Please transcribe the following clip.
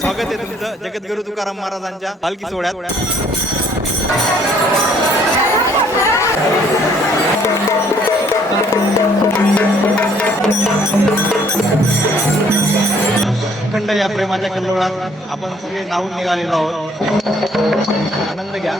स्वागत आहे तुमचं जगद्गुरु तुकाराम महाराजांच्या पालखी सोहळ्यात. खंड या प्रेमाच्या कल्लोळात आपण सगळे नावून निघालेलो आहोत. आनंद घ्या.